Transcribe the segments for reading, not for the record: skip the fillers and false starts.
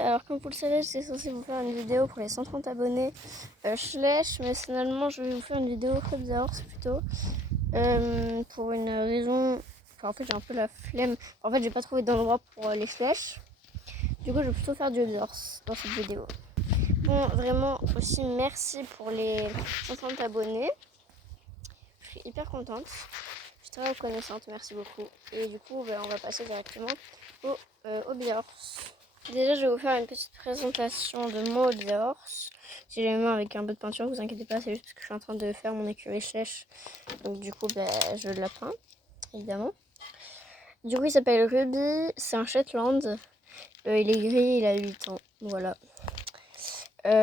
Alors comme vous le savez, j'étais censée vous faire une vidéo pour les 130 abonnés Schleich, mais finalement je vais vous faire une vidéo Club Horse plutôt. Pour une raison, en fait j'ai un peu la flemme. En fait j'ai pas trouvé d'endroit pour les Schleich. Du coup je vais plutôt faire du Horse dans cette vidéo. Bon, vraiment aussi merci pour les 130 abonnés. Je suis hyper contente. Je suis très reconnaissante, merci beaucoup. Et du coup on va passer directement au hobby horse. Déjà, je vais vous faire une petite présentation de mon hobby horse. Si j'ai mes mains avec un peu de peinture, vous inquiétez pas, c'est juste parce que je suis en train de faire mon écurie sèche. Donc du coup, je la peins, évidemment. Du coup, il s'appelle Ruby, c'est un Shetland. Il est gris, il a 8 ans, voilà.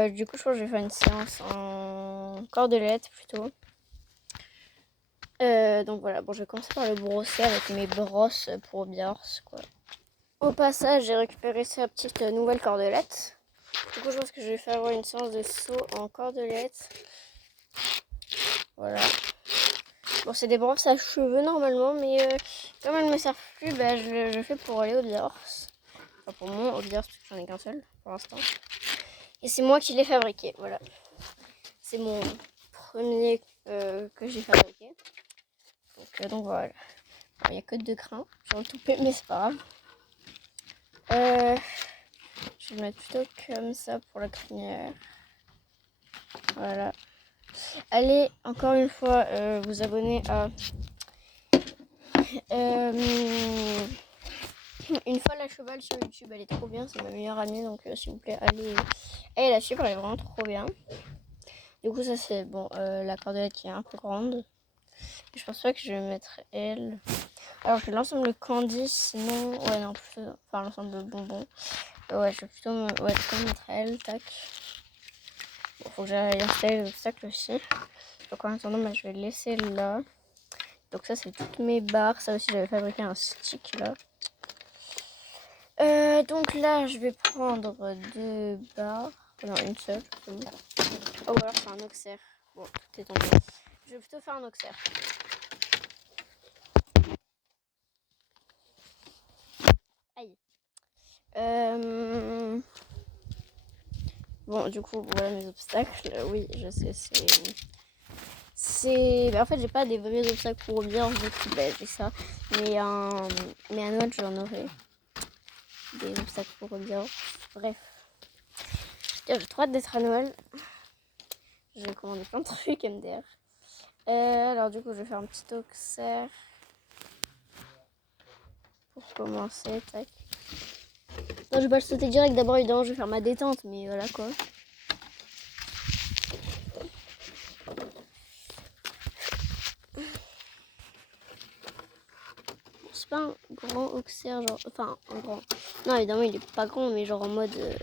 Du coup, je pense que je vais faire une séance en cordelette plutôt. Donc voilà, bon, je vais commencer par le brosser avec mes brosses pour hobby horse, quoi. Au passage, j'ai récupéré sa petite nouvelle cordelette. Du coup, je pense que je vais faire une séance de saut en cordelette. Voilà. Bon, c'est des brosses à cheveux normalement, mais comme elles ne me servent plus, je fais pour aller au horse. Enfin, pour mon hobby horse, parce que j'en ai qu'un seul pour l'instant. Et c'est moi qui l'ai fabriqué, voilà. C'est mon premier que j'ai fabriqué. Donc voilà. Il n'y a que 2 crins. J'ai retoupé, mais c'est pas grave. Je vais le mettre plutôt comme ça pour la crinière. Voilà. Allez, encore une fois, vous abonner à Une Folle à Cheval sur YouTube. Elle est trop bien, c'est ma meilleure amie, donc s'il vous plaît, allez la suivre, elle est vraiment trop bien. Du coup, ça c'est bon, la cordelette qui est un peu grande. Je pense pas que je vais mettre elle. Alors, je vais l'ensemble Candy, sinon, ouais, non, plutôt, enfin, l'ensemble de bonbons. Ouais, je vais plutôt mettre elle, tac. Bon, faut que j'aille installer l'obstacle aussi. Donc en attendant, je vais le laisser là. Donc ça, c'est toutes mes barres. Ça aussi, j'avais fabriqué un stick là. Donc là, je vais prendre 2 barres. Non, une seule. Oh, alors c'est un auxerre. Bon, tout est tombé. Je vais plutôt faire un auxerre. Aïe. Bon, du coup, voilà mes obstacles. Oui, je sais, en fait, j'ai pas des vrais obstacles pour bien, du coup, j'ai ça. Mais à Noël, j'en aurai des obstacles pour bien. Bref. J'ai trop hâte d'être à Noël. J'ai commandé plein de trucs MDR. Alors du coup, je vais faire un petit auxerre pour commencer. Tac. Non, je vais pas le sauter direct. D'abord, évidemment, je vais faire ma détente, mais voilà quoi. C'est pas un grand auxerre, genre. Enfin, un grand. Non, évidemment, il est pas grand, mais genre en mode.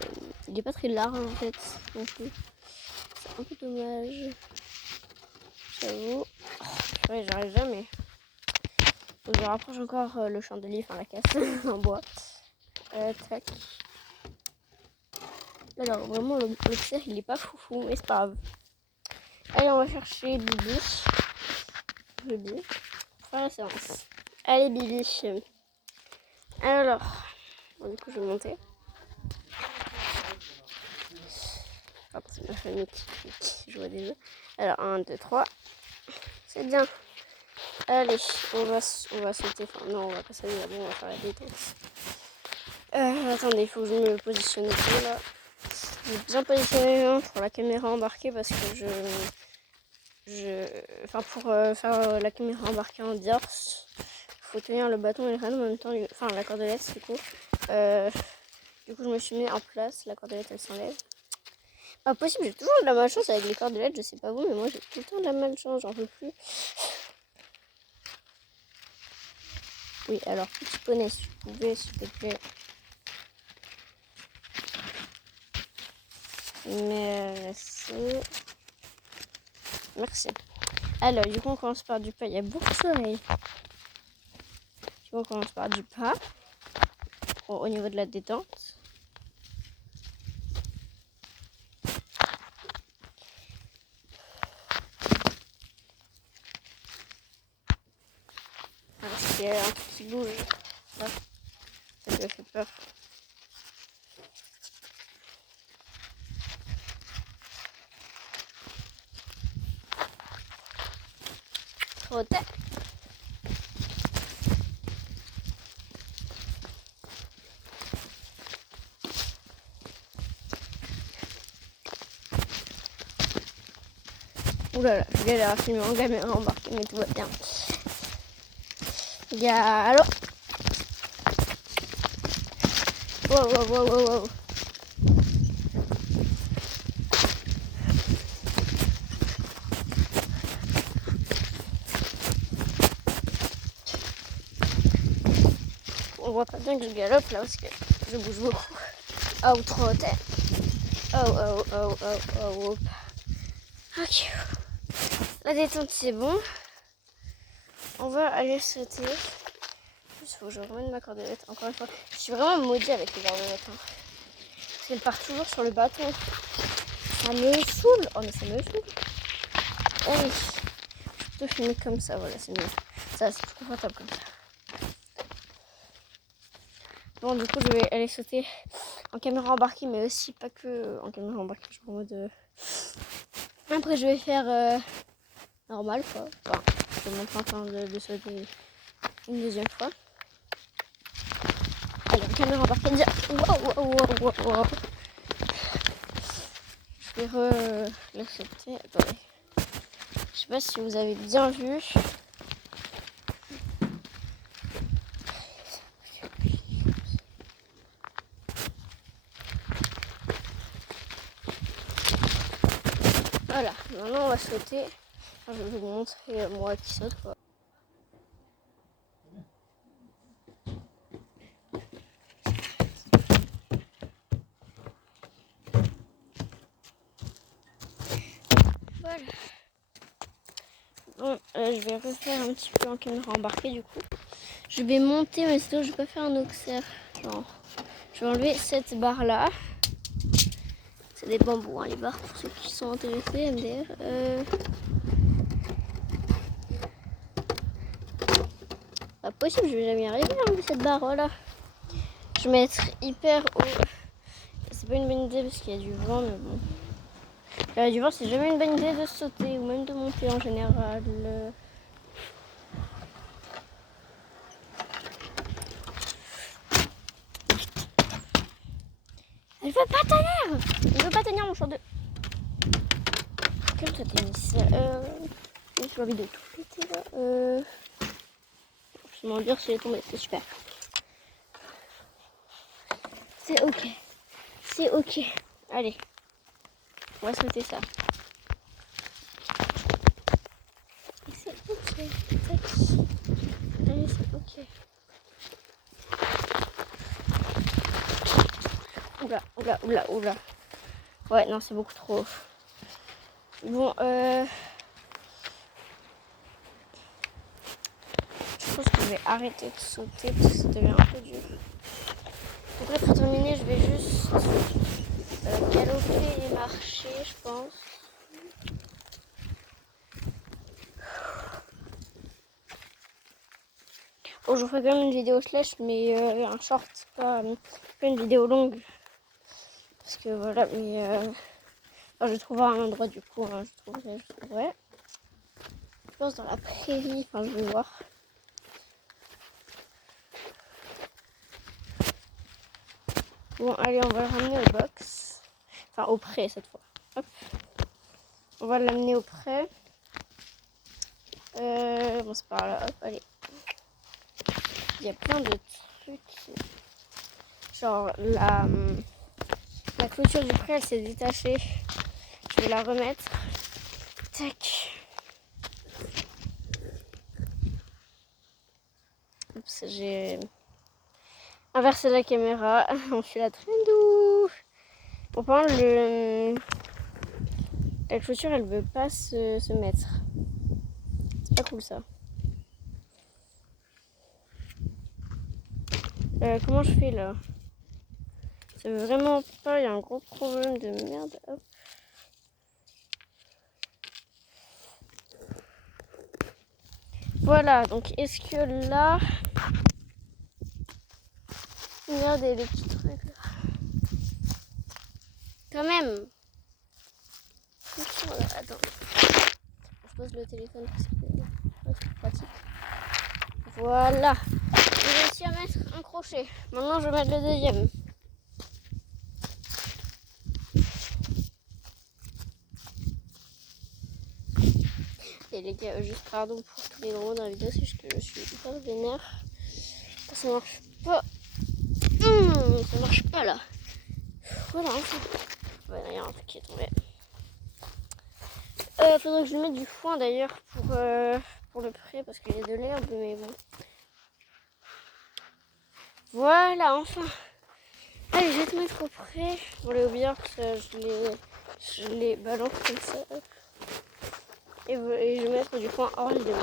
Il est pas très large en fait. Non plus. C'est un peu dommage. J'avoue. Oh, ouais, j'arrive jamais. Donc, je rapproche encore le chandelier, enfin la casse en bois. Tac. Alors, vraiment, l'auxerre, il est pas foufou, mais c'est pas grave. Allez, on va chercher Bibi. Bibi. Pour faire la séance. Allez, Bibi. Alors, bon, du coup, je vais monter. Pardon, c'est ma famille qui joue à des jeux. Alors, 1, 2, 3. C'est bien. Allez, on va sauter. Enfin, non, on va pas sauter. Bon, on va faire la détente. Attendez, il faut que je me positionne ici, là. Je vais bien positionner pour la caméra embarquée parce que enfin, pour faire la caméra embarquée en horse, il faut tenir le bâton et le rêne en même temps, enfin la cordelette du coup. Du coup, je me suis mis en place, la cordelette elle s'enlève. Pas possible, j'ai toujours de la malchance avec les cordelettes, je sais pas vous, mais moi j'ai tout le temps de la malchance, j'en peux plus. Oui, alors, petit poney, si vous pouvez, s'il te plaît. Merci. Merci. Alors, du coup, on commence par du pas. Il y a beaucoup de soleil. Du coup, on commence par du pas. Au niveau de la détente. Alors, c'est un truc qui bouge. Ça lui a fait peur. trottais. Oulala, je galère à filmer en caméra embarquée, mais tout va bien. Galop. Wow, wow, wow, wow, wow. On voit pas bien que je galope là parce que je bouge beaucoup. Oh, trotter. Oh, oh, oh, oh, oh, oh. Ok. La détente c'est bon. On va aller sauter. Il faut que je remette ma cordelette. Encore une fois, je suis vraiment maudite avec les cordelettes. Hein. Parce qu'elle part toujours sur le bâton. Ça me saoule. Oh mais ça me saoule. Oh oui. Je peux filmer comme ça, voilà, c'est mieux. Ça, c'est plus confortable comme ça. Bon, du coup, je vais aller sauter en caméra embarquée, mais aussi pas que en caméra embarquée. Je suis en mode... Après, je vais faire normal, quoi. Enfin, je vais montrer en train de sauter une deuxième fois. Allez, en caméra embarquée, déjà. Wow, wow, wow, wow, wow. Je vais la sauter. Attendez. Je sais pas si vous avez bien vu. Voilà, maintenant on va sauter. Enfin, je vais vous montrer moi qui saute quoi. Voilà. Bon, je vais refaire un petit peu en caméra embarquée du coup. Je vais monter, mais sinon je vais pas faire un auxerre. Genre, je vais enlever cette barre là. C'est des bambous, hein, les barres pour ceux qui sont intéressés, MDR. Pas possible, je vais jamais y arriver à enlever cette barre, voilà. Je vais mettre hyper haut. C'est pas une bonne idée parce qu'il y a du vent, mais bon. Il y a du vent, c'est jamais une bonne idée de sauter ou même de monter en général. Elle veut pas tenir. Elle veut pas tenir mon short de... Quel toi tennis je suis envie de tout péter là. Je vais m'en dire si elle est tombée, c'est super. C'est ok. C'est ok. Allez. On va sauter ça. C'est ok. Allez, c'est ok. Oula, oula, oula, oula. Ouais, non, c'est beaucoup trop. Bon, je pense que je vais arrêter de sauter parce que ça devient un peu dur. Donc là, pour terminer, je vais juste galoper et marcher, je pense. Bon, je vous ferai quand même une vidéo slash, mais un short, pas une vidéo longue. Parce que voilà, mais enfin, je trouverai un endroit du coup, hein, je trouverai. Je pense dans la prairie, enfin je vais voir. Bon, allez, on va le ramener au box. Enfin, au pré cette fois. Hop. On va l'amener au pré. Bon, c'est par là, hop, allez. Il y a plein de trucs. Genre, la clôture du pré, elle s'est détachée. Je vais la remettre. Tac. Oups, j'ai inversé la caméra. On fait la très doux. Bon, par contre, la clôture, elle veut pas se mettre. C'est pas cool ça. Comment je fais là? Ça veut vraiment pas, il y a un gros problème de merde. Hop. Voilà, donc est-ce que là... Regardez les petits trucs là. Quand même. Attends. Je pose le téléphone parce que... Voilà. J'ai réussi à mettre un crochet. Maintenant, je vais mettre le deuxième. Et les gars, juste pardon pour tous les gros dans la vidéo, c'est juste que je suis hyper vénère. Ça marche pas. Ça marche pas là. Voilà, enfin. Ouais, il y a un truc qui est tombé. Faudrait que je mette du foin d'ailleurs pour le pré parce qu'il y a de l'herbe, mais bon. Voilà, enfin. Allez, je vais te mettre au pré. Pour les hobillards, je les balance comme ça. Et je vais mettre du foin hors vidéo.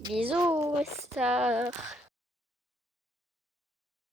Bisous, star.